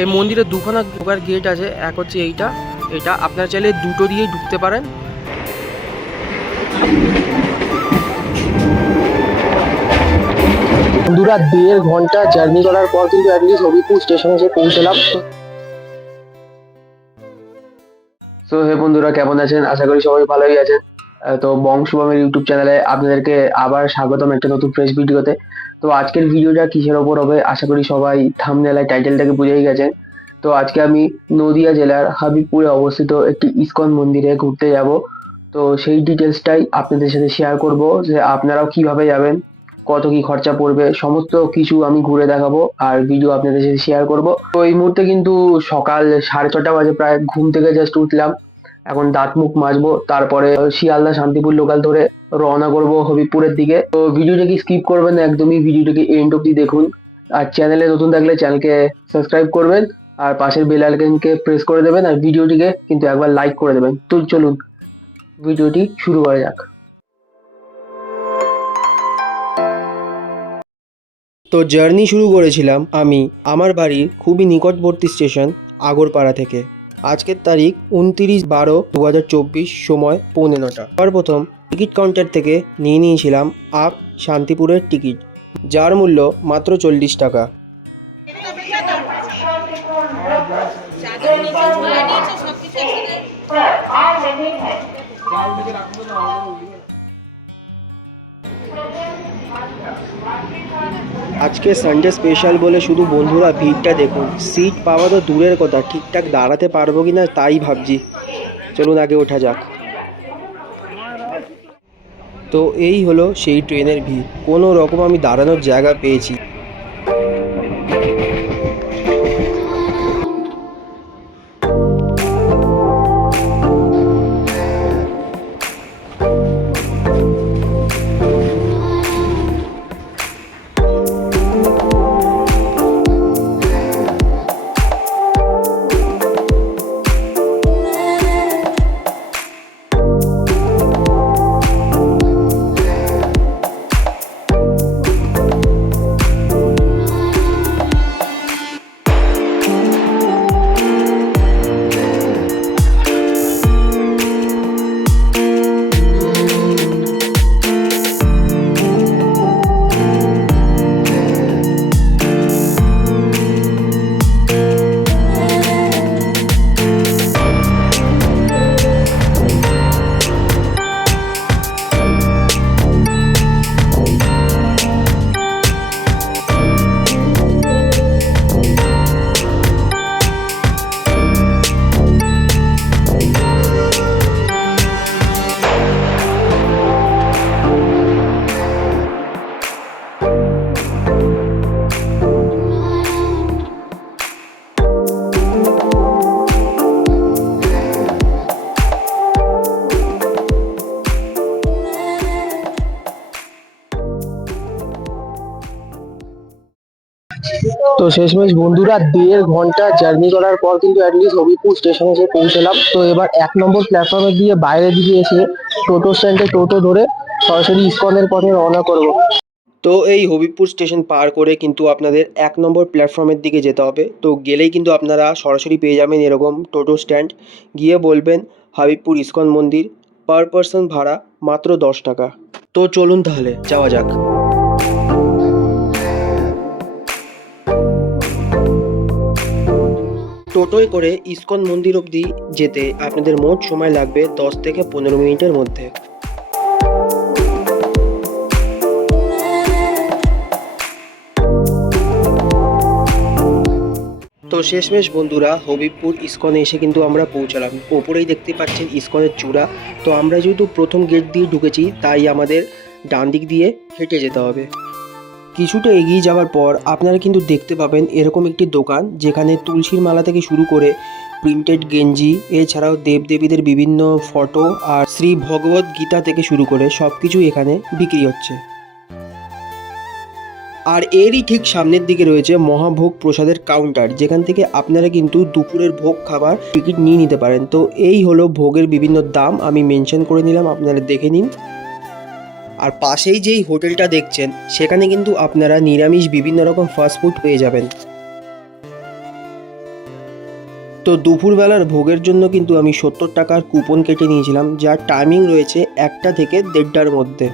এই মন্দিরে দুখানা ঢোকার গেট আছে এক হচ্ছে এইটা। এটা আপনারা চাইলে দুটো দিয়েই ঢুকতে পারেন। বন্ধুরা দেড় ঘণ্টা জার্নি করার পর কিন্তু অ্যাটলিস্ট হবিপুর স্টেশনে এসে পৌঁছলাম। তো হে বন্ধুরা কেমন আছেন? আশা করি সবাই ভালোই আছেন। তো বং ইউটিউব চ্যানেলে আপনাদেরকে আবার স্বাগতম একটা নতুন ফ্রেশ ভিডিওতে তো আজকের ভিডিওটা কিসের ওপর হবে? আশা করি সবাই থামনেলায় টাইটেলটাকে বুঝেই গেছেন। তো আজকে আমি নদিয়া জেলার হাবিবপুরে অবস্থিত একটি ইসকন মন্দিরে ঘুরতে যাব। তো সেই ডিটেলসটাই আপনাদের সাথে শেয়ার করব যে আপনারাও কীভাবে যাবেন, কত কি খরচা পড়বে, সমস্ত কিছু আমি ঘুরে দেখাবো আর ভিডিও আপনাদের সাথে শেয়ার করব। তো এই মুহূর্তে কিন্তু সকাল সাড়ে ছটা বাজে, প্রায় ঘুম থেকে জাস্ট উঠলাম। এখন দাঁত মুখ মাজবো, তারপরে শিয়ালদা শান্তিপুর লোকাল ধরে রওনা করব হবিপুরের দিকে। তো ভিডিওটাকে স্কিপ করবেন না, একদমই ভিডিওটাকে এন্ড অব্দি দেখুন। আর চ্যানেলে নতুন থাকলে চ্যানেলকে সাবস্ক্রাইব করবেন, আর পাশের বেল আইকনকে প্রেস করে দেবেন, আর ভিডিওটিকে কিন্তু একবার লাইক করে দেবেন। তো চলুন, ভিডিওটি শুরু করা যাক। তো জার্নি শুরু করেছিলাম আমি আমার বাড়ির খুবই নিকটবর্তী স্টেশন আগরপাড়া থেকে। আজকের তারিখ উনতিরিশ বারো দু সময় পৌনে নটা সর্বপ্রথম টিকিট কাউন্টার থেকে নিয়ে নিয়েছিলাম আপ শান্তিপুরের টিকিট, যার মূল্য মাত্র চল্লিশ টাকা। আজকে সানডে স্পেশাল বলে শুধু বন্ধুরা ভিড়টা দেখুন। সিট পাওয়া তো দূরের কথা, ঠিকঠাক দাঁড়াতে পারব কি না তাই ভাবছি। চলুন আগে ওঠা যাক। তো এই হলো সেই ট্রেনের ভিড়। কোনো রকম আমি দাঁড়ানোর জায়গা পেয়েছি। তো শেষমেশ বন্ধুরা দেড় ঘণ্টা জার্নি করার পর কিন্তু অ্যাটলিস্ট হবিপুর স্টেশনে এসে পৌঁছলাম। তো এবার এক নম্বর প্ল্যাটফর্মে দিয়ে বাইরের দিকে এসে টোটো স্ট্যান্ডে টোটো ধরে সরাসরি ইস্কনের পথে রওনা করব। তো এই হবিবপুর স্টেশন পার করে কিন্তু আপনাদের এক নম্বর প্ল্যাটফর্মের দিকে যেতে হবে। তো গেলেই কিন্তু আপনারা সরাসরি পেয়ে যাবেন এরকম টোটো স্ট্যান্ড গিয়ে বলবেন হাবিবপুর ইস্কন মন্দির পার পার্সন ভাড়া মাত্র দশ টাকা। তো চলুন তাহলে, যাওয়া যাক। টোটোয় করে ইসকন মন্দির অবধি যেতে আপনাদের মোট সময় লাগবে দশ থেকে পনেরো মিনিটের মধ্যে। তো শেষমেশ বন্ধুরা, হবিবপুর ইস্কনে এসে কিন্তু আমরা পৌঁছালাম। ওপরেই দেখতে পাচ্ছেন ইস্কনের চূড়া। তো আমরা যেহেতু প্রথম গেট দিয়ে ঢুকেছি, তাই আমাদের ডান দিক দিয়ে হেঁটে যেতে হবে। কিছুটা এগিয়ে যাওয়ার পর আপনারা কিন্তু দেখতে পাবেন এরকম একটি দোকান যেখানে তুলসীর মালা থেকে শুরু করে প্রিন্টেড গেঞ্জি, এছাড়াও দেবদেবীদের বিভিন্ন ফটো আর শ্রী ভগবত গীতা থেকে শুরু করে সব কিছু এখানে বিক্রি হচ্ছে। আর এরই ঠিক সামনের দিকে রয়েছে মহাভোগ প্রসাদের কাউন্টার যেখান থেকে আপনারা কিন্তু দুপুরের ভোগ খাবার টিকিট নিয়ে নিতে পারেন। তো এই হলো ভোগের বিভিন্ন দাম, আমি মেনশন করে নিলাম, আপনারা দেখে নিন। আর পাশেই যেই হোটেলটা দেখছেন, সেখানে কিন্তু আপনারা নিরামিষ বিভিন্ন রকম ফাস্টফুড পেয়ে যাবেন। তো দুপুরবেলার ভোগের জন্য কিন্তু আমি সত্তর টাকার কুপন কেটে নিয়েছিলাম, যার টাইমিং রয়েছে একটা থেকে দেড়টার মধ্যে।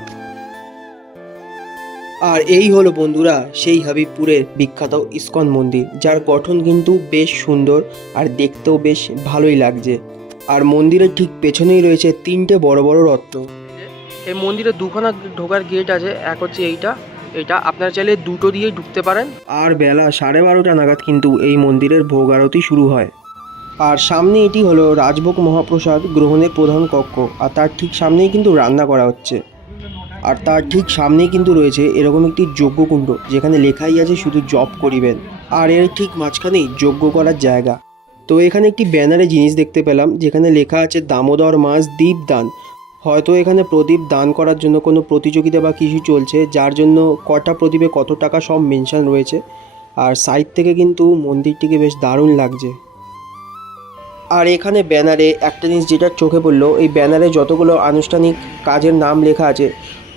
আর এই হলো বন্ধুরা, সেই হাবিবপুরের বিখ্যাত ইস্কন মন্দির, যার গঠন কিন্তু বেশ সুন্দর আর দেখতেও বেশ ভালোই লাগছে। আর মন্দিরের ঠিক পেছনেই রয়েছে তিনটে বড় বড় রত্ন। এই মন্দিরে দুখানা ঢোকার গেট আছে, এক হচ্ছে এইটা, এটা আপনারা চাইলে দুটো দিয়েই ঢুকতে পারেন। আর বেলা সাড়ে বারোটা নাগাদ কিন্তু এই মন্দিরের ভোগ আরতি শুরু হয়। আর সামনে এটি হলো রাজভোগ মহাপ্রসাদ গ্রহণের প্রধান কক্ষ, আর তার ঠিক সামনেই কিন্তু রান্না করা হচ্ছে। আর তার ঠিক সামনেই কিন্তু রয়েছে এরকম একটি যজ্ঞকুণ্ড, যেখানে লেখাই আছে শুধু জপ করিবেন। আর এর ঠিক মাঝখানেই যজ্ঞ করার জায়গা। তো এখানে একটি ব্যানারে জিনিস দেখতে পেলাম, যেখানে লেখা আছে দামোদর মাস দীপ দান হয়তো এখানে প্রদীপ দান করার জন্য কোনো প্রতিযোগিতা বা কিছু চলছে, যার জন্য কটা প্রদীপে কত টাকা সব মেনশন রয়েছে। আর সাইড থেকে কিন্তু মন্দিরটিকে বেশ দারুণ লাগছে। আর এখানে ব্যানারে একটা জিনিস যেটা চোখে পড়ল, এই ব্যানারে যতগুলো আনুষ্ঠানিক কাজের নাম লেখা আছে,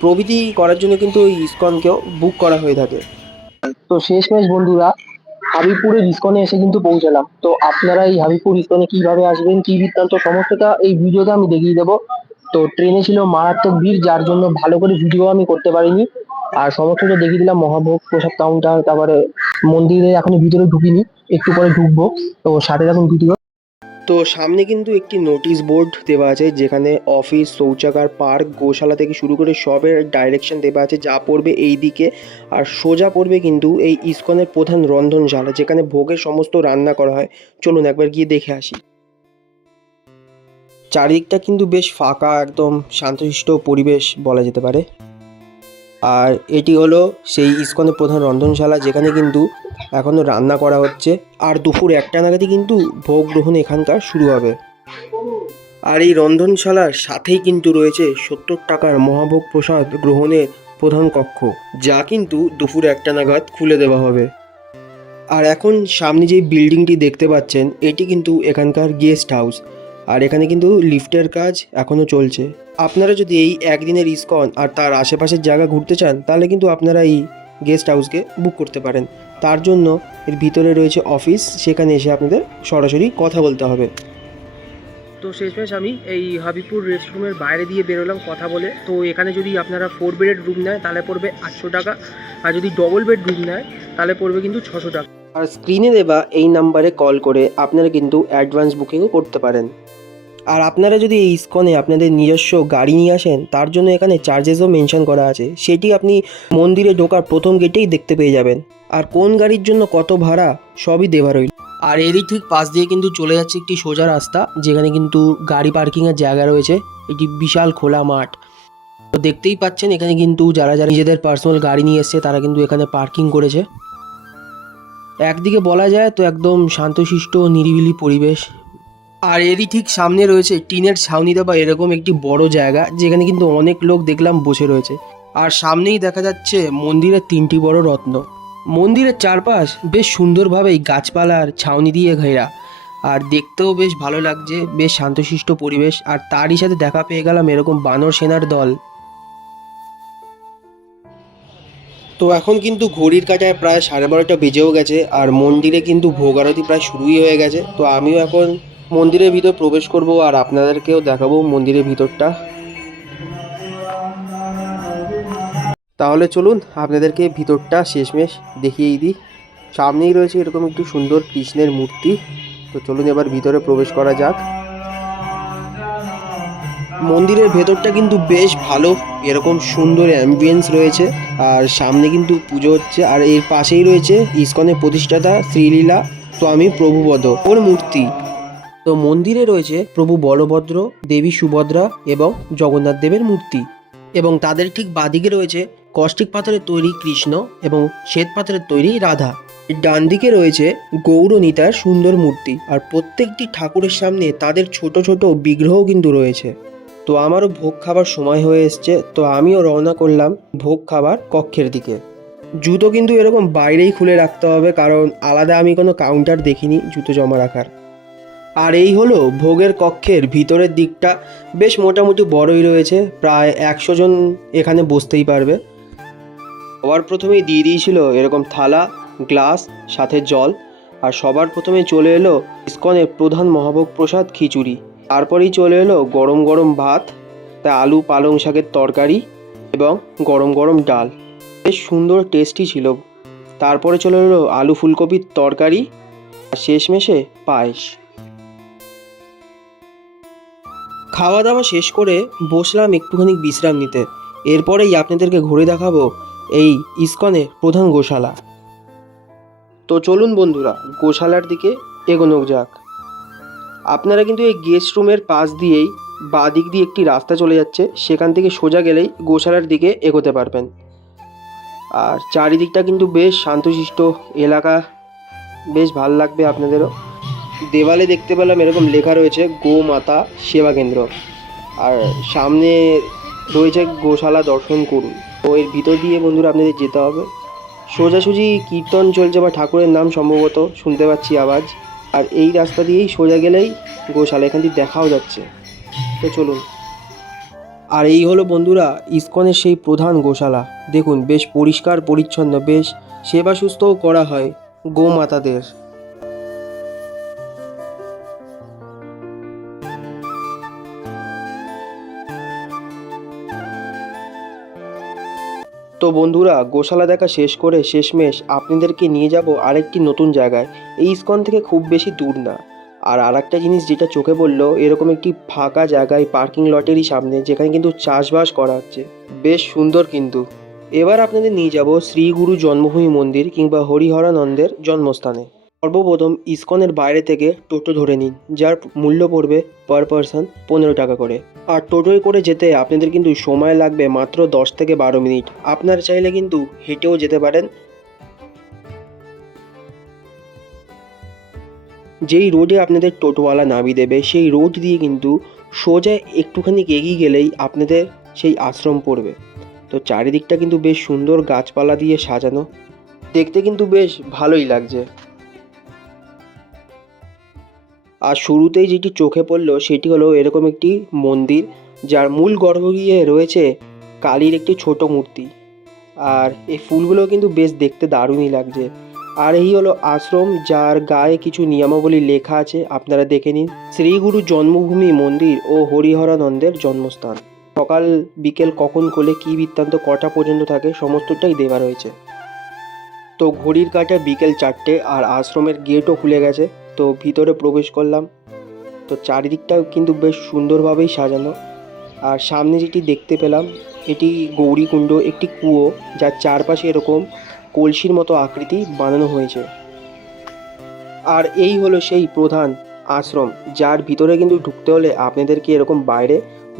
প্রভৃতি করার জন্য কিন্তু ওই ইস্কনকেও বুক করা হয়ে থাকে। তো শেষমেশ বন্ধুরা, হাবিবপুরের ইস্কনে এসে কিন্তু পৌঁছালাম। তো আপনারা এই হাবিবপুর ইস্কনে কীভাবে আসবেন, কি বৃত্তান্ত, সমস্তটা এই ভিডিওতে আমি দেখিয়ে দেবো। তো ট্রেনে ছিল মারাত্মক ভিড়, যার জন্য ভালো করে ভিডিও আমি করতে পারিনি। আর সমস্তটা দেখিয়ে দিলাম, মহাভোগ, প্রসাদ কাউন্টার তারপরে মন্দিরে এখনও ভিতরে ঢুকিনি, একটু পরে ঢুকবো। তো সাথে এখন ভিডিও তো সামনে কিন্তু একটি নোটিশ বোর্ড দেওয়া আছে, যেখানে অফিস শৌচাগার পার্ক গোশালা থেকে শুরু করে সবের ডাইরেকশন দেওয়া আছে, যা পড়বে এই দিকে আর সোজা পড়বে কিন্তু এই ইস্কনের প্রধান রন্ধনশালা, যেখানে ভোগের সমস্ত রান্না করা হয়। চলুন একবার গিয়ে দেখে আসি। চারিদিকটা কিন্তু বেশ ফাঁকা, একদম শান্তশিষ্ট পরিবেশ বলা যেতে পারে। আর এটি হলো সেই ইস্কনের প্রধান রন্ধনশালা, যেখানে কিন্তু এখনও রান্না করা হচ্ছে। আর দুপুর একটা নাগাদই কিন্তু ভোগ গ্রহণ এখানকার শুরু হবে। আর এই রন্ধনশালার সাথেই কিন্তু রয়েছে সত্তর টাকার মহাভোগ প্রসাদ গ্রহণের প্রধান কক্ষ, যা কিন্তু দুপুর একটা নাগাদ খুলে দেওয়া হবে। আর এখন সামনে যে বিল্ডিংটি দেখতে পাচ্ছেন, এটি কিন্তু এখানকার গেস্ট হাউস। আর এখানে কিন্তু লিফটের কাজ এখনও চলছে। আপনারা যদি এই একদিনের ইস্কন আর তার আশেপাশের জায়গা ঘুরতে চান, তাহলে কিন্তু আপনারা এই গেস্ট হাউসকে বুক করতে পারেন। তার জন্য এর ভিতরে রয়েছে অফিস সেখানে এসে আপনাদের সরাসরি কথা বলতে হবে। তো শেষমেশ আমি এই হাবিবপুর রেস্টরুমের বাইরে দিয়ে বেরোলাম কথা বলে। তো এখানে যদি আপনারা ফোর বেডের রুম নেয়, তাহলে পড়বে আটশো টাকা। আর যদি ডবল বেড রুম নেয়, তাহলে পড়বে কিন্তু ছশো টাকা। আর স্ক্রিনে দেওয়া এই নাম্বারে কল করে আপনারা কিন্তু অ্যাডভান্স বুকিংও করতে পারেন। আর আপনারা যদি এই ইস্কনে আপনাদের নিজস্ব গাড়ি নিয়ে আসেন, তার জন্য এখানে চার্জেসও মেনশন করা আছে। সেটি আপনি মন্দিরে ঢোকার প্রথম গেটেই দেখতে পেয়ে যাবেন। আর কোন গাড়ির জন্য কত ভাড়া, সবই দেওয়া রইল। আর এরই ঠিক পাশ দিয়ে কিন্তু চলে যাচ্ছে একটি সোজা রাস্তা, যেখানে কিন্তু গাড়ি পার্কিংয়ের জায়গা রয়েছে। একটি বিশাল খোলা মাঠ। তো দেখতেই পাচ্ছেন এখানে কিন্তু যারা যারা নিজেদের পার্সোনাল গাড়ি নিয়ে এসছে, তারা কিন্তু এখানে পার্কিং করেছে। একদিকে বলা যায় তো একদম শান্তশিষ্ট নিরিবিলি পরিবেশ। আর এরই ঠিক সামনে রয়েছে টিনের ছাউনি দেওয়া এরকম একটি বড় জায়গা, যেখানে কিন্তু অনেক লোক দেখলাম বসে রয়েছে। আর সামনেই দেখা যাচ্ছে মন্দিরের তিনটি বড় রত্ন। মন্দিরের চারপাশ বেশ সুন্দরভাবেই গাছপালার ছাউনি দিয়ে ঘেরা। আর দেখতেও বেশ ভালো লাগছে, বেশ শান্তশিষ্ট পরিবেশ। আর তারই সাথে দেখা পেয়ে গেলাম এরকম বানর সেনার দল। তো এখন কিন্তু ঘড়ির কাটায় প্রায় সাড়ে বারোটা বেজেও গেছে, আর মন্দিরে কিন্তু ভোগ আরতি প্রায় শুরুই হয়ে গেছে। তো আমিও এখন মন্দিরের ভিতর প্রবেশ করব আর আপনাদেরকেও দেখাবো মন্দিরের ভিতরটা। তাহলে চলুন আপনাদেরকে ভিতরটা শেষমেশ দেখিয়েই দিই। সামনেই রয়েছে এরকম একটু সুন্দর কৃষ্ণের মূর্তি। তো চলুন এবার ভিতরে প্রবেশ করা যাক। মন্দিরের ভেতরটা কিন্তু বেশ ভালো, এরকম সুন্দর অ্যাম্বিয়েন্স রয়েছে। আর সামনে কিন্তু পুজো হচ্ছে, আর এর পাশেই রয়েছে ইসকনের প্রতিষ্ঠাতা শ্রীলীলা স্বামী প্রভুপদ ওর মূর্তি। তো মন্দিরে রয়েছে প্রভু বলভদ্র, দেবী সুভদ্রা এবং জগন্নাথ দেবের মূর্তি। এবং তাদের ঠিক বাদিকে রয়েছে কষ্টিক পাথরের তৈরি কৃষ্ণ এবং শ্বেত পাথরের তৈরি রাধা। ডান দিকে রয়েছে গৌরনীতার সুন্দর মূর্তি, আর প্রত্যেকটি ঠাকুরের সামনে তাদের ছোট ছোট বিগ্রহ কিন্তু রয়েছে। তো আমারও ভোগ খাবার সময় হয়ে এসছে, তো আমিও রওনা করলাম ভোগ খাবার কক্ষের দিকে। জুতো কিন্তু এরকম বাইরেই খুলে রাখতে হবে, কারণ আলাদা আমি কোনো কাউন্টার দেখিনি জুতো জমা রাখার। আর এই হলো ভোগের কক্ষের ভিতরের দিকটা, বেশ মোটামুটি বড়ই রয়েছে, প্রায় একশো জন এখানে বসতেই পারবে। সবার প্রথমেই দিয়ে দিয়েছিল এরকম থালা, গ্লাস, সাথে জল, আর সবার প্রথমে চলে এলো ইস্কনের প্রধান মহাভোগ প্রসাদ খিচুড়ি। তারপরেই চলে এলো গরম গরম ভাত তা আলু পালং শাকের তরকারি এবং গরম গরম ডাল। বেশ সুন্দর টেস্টি ছিল। তারপরে চলে এলো আলু ফুলকপির তরকারি আর শেষমেশে পায়েস। খাওয়া দাওয়া শেষ করে বসলাম একটুখানি বিশ্রাম নিতে। এরপরেই আপনাদেরকে ঘুরে দেখাবো এই ইস্কনের প্রধান গোশালা। তো চলুন বন্ধুরা, গোশালার দিকে এগোনো যাক। আপনারা কিন্তু এই গেস্ট রুমের পাশ দিয়েই বাঁ দিক দিয়ে একটি রাস্তা চলে যাচ্ছে। সেখান থেকে সোজা গেলেই গোশালার দিকে এগোতে পারবেন। আর চারিদিকটা কিন্তু বেশ শান্তশিষ্ট এলাকা। বেশ ভালো লাগবে আপনাদেরও। দেওয়ালে দেখতে পেলাম এরকম লেখা রয়েছে গোমাতা সেবা কেন্দ্র। আর সামনে রয়েছে গোশালা দর্শন করুন। তো এর ভিতর দিয়ে বন্ধুরা আপনাদের যেতে হবে। সোজাসুজি কীর্তন চলছে বা ঠাকুরের নাম সম্ভবত শুনতে পাচ্ছি আওয়াজ। আর এই রাস্তা দিয়েই সোজা গেলেই গোশালা, এখান দিয়ে দেখাও যাচ্ছে। তো চলুন। আর এই হলো বন্ধুরা, ইস্কনের সেই প্রধান গোশালা। দেখুন, বেশ পরিষ্কার, পরিচ্ছন্ন, বেশ সেবা সুস্থও করা হয় গোমাতাদের। তো বন্ধুরা, গোশালা দেখা শেষ করে শেষমেশ আপনাদেরকে নিয়ে যাব আরেকটি নতুন জায়গায়। এই ইস্কন থেকে খুব বেশি দূর না। আর আরেকটা জিনিস যেটা চোখে পড়ল, এরকম একটি ফাঁকা জায়গায় পার্কিং লটেরই সামনে, যেখানে কিন্তু চাষবাস করা হচ্ছে। বেশ সুন্দর কিন্তু। এবার আপনাদের নিয়ে যাব শ্রী গুরু জন্মভূমি মন্দির কিংবা হরিহরানন্দের জন্মস্থানে। সর্বপ্রথম ইস্কনের বাইরে থেকে টোটো ধরে নিন, যার মূল্য পড়বে পার পারসন পনেরো টাকা করে। আর টোটোয় করে যেতে আপনাদের কিন্তু সময় লাগবে মাত্র দশ থেকে বারো মিনিট। আপনারা চাইলে কিন্তু হেঁটেও যেতে পারেন। যেই রোডে আপনাদের টোটোওয়ালা নামিয়ে দেবে, সেই রোড দিয়ে কিন্তু সোজা একটুখানি এগিয়ে গেলেই আপনাদের সেই আশ্রম পড়বে। তো চারিদিকটা কিন্তু বেশ সুন্দর গাছপালা দিয়ে সাজানো। দেখতে কিন্তু বেশ ভালোই লাগছে। আর শুরুতেই যেটি চোখে পড়ল সেটি হলো এরকম একটি মন্দির, যার মূল গর্ভগৃহে রয়েছে কালীর একটি ছোট মূর্তি। আর এই ফুলগুলো কিন্তু বেশ দেখতে দারুণই লাগছে। আর এই হলো আশ্রম, যার গায়ে কিছু নিয়মাবলী লেখা আছে, আপনারা দেখে নিন। শ্রীগুরু জন্মভূমি মন্দির ও হরিহরানন্দের জন্মস্থান। সকাল, বিকেল কখন খোলে কী বৃত্তান্ত কটা পর্যন্ত থাকে সমস্তটাই দেওয়া রয়েছে। তো ঘড়ির কাটা বিকেল চারটে, আর আশ্রমের গেটও খুলে গেছে। তো ভিতরে প্রবেশ করলাম। তো চারিদিকটাও কিন্তু বেশ সুন্দরভাবেই সাজানো। আর সামনে যেটি দেখতে পেলাম, এটি গৌরীকুণ্ড একটি কুয়ো, যার চারপাশে এরকম কলসির মতো আকৃতি বানানো হয়েছে। আর এই হলো সেই প্রধান আশ্রম, যার ভিতরে কিন্তু ঢুকতে হলে আপনাদেরকে এরকম বাইরে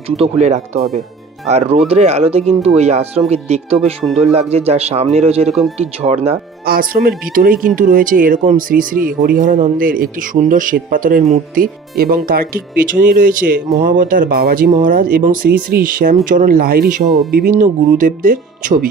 জুতো খুলে রাখতে হবে। আর রোদ্রের আলোতে কিন্তু ওই আশ্রমকে দেখতেও বেশ সুন্দর লাগছে, যার সামনে রয়েছে এরকম একটি ঝর্ণা। আশ্রমের ভিতরেই কিন্তু রয়েছে এরকম শ্রী শ্রী হরিহরানন্দের একটি সুন্দর শ্বেতপাথরের মূর্তি এবং তার ঠিক পেছনেই রয়েছে মহাবতার বাবাজি মহারাজ এবং শ্রী শ্রী শ্যামচরণ লাহিড়ী সহ বিভিন্ন গুরুদেবদের ছবি।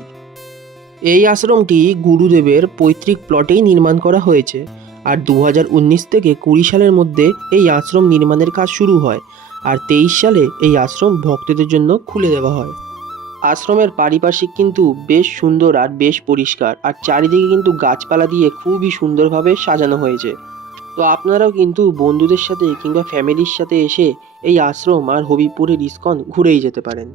এই আশ্রমটি গুরুদেবের পৈতৃক প্লটেই নির্মাণ করা হয়েছে। আর দু হাজার উনিশ থেকে কুড়ি সালের মধ্যে এই আশ্রম নির্মাণের কাজ শুরু হয়। আর তেইশ সালে এই আশ্রম ভক্তদের জন্য খুলে দেওয়া হয়। আশ্রমের পারিপার্শ্বিক কিন্তু বেশ সুন্দর আর বেশ পরিষ্কার, আর চারিদিকে কিন্তু গাছপালা দিয়ে খুবই সুন্দরভাবে সাজানো হয়েছে। তো আপনারাও কিন্তু বন্ধুদের সাথে কিংবা ফ্যামিলির সাথে এসে এই আশ্রম আর হবিপুরের ইস্কন ঘুরেই যেতে পারেন।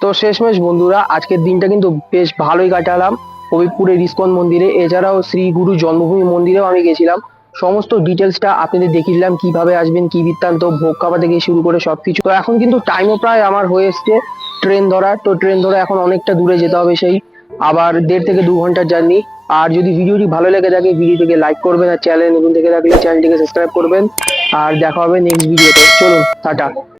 তো শেষমেশ বন্ধুরা, আজকের দিনটা কিন্তু বেশ ভালোই কাটালাম। হবিপুরের ইস্কন মন্দিরে, এছাড়াও শ্রী গুরু জন্মভূমি মন্দিরেও আমি গেছিলাম। সমস্ত ডিটেলসটা আপনাদের দেখিয়ে দিলাম, কীভাবে আসবেন, কি বৃত্তান্ত, ভোগ খাওয়া থেকে শুরু করে সবকিছু। তো এখন কিন্তু টাইমও প্রায় আমার হয়ে এসছে ট্রেন ধরা তো ট্রেন ধরা এখন অনেকটা দূরে যেতে হবে সেই আবার দেড় থেকে দু ঘণ্টার জার্নি আর যদি ভিডিওটি ভালো লেগে থাকে, ভিডিওটিকে লাইক করবেন আর চ্যানেল নতুন থেকে থাকলে চ্যানেলটিকে সাবস্ক্রাইব করবেন। আর দেখা হবে নেক্সট ভিডিওতে চলুন, টাটা।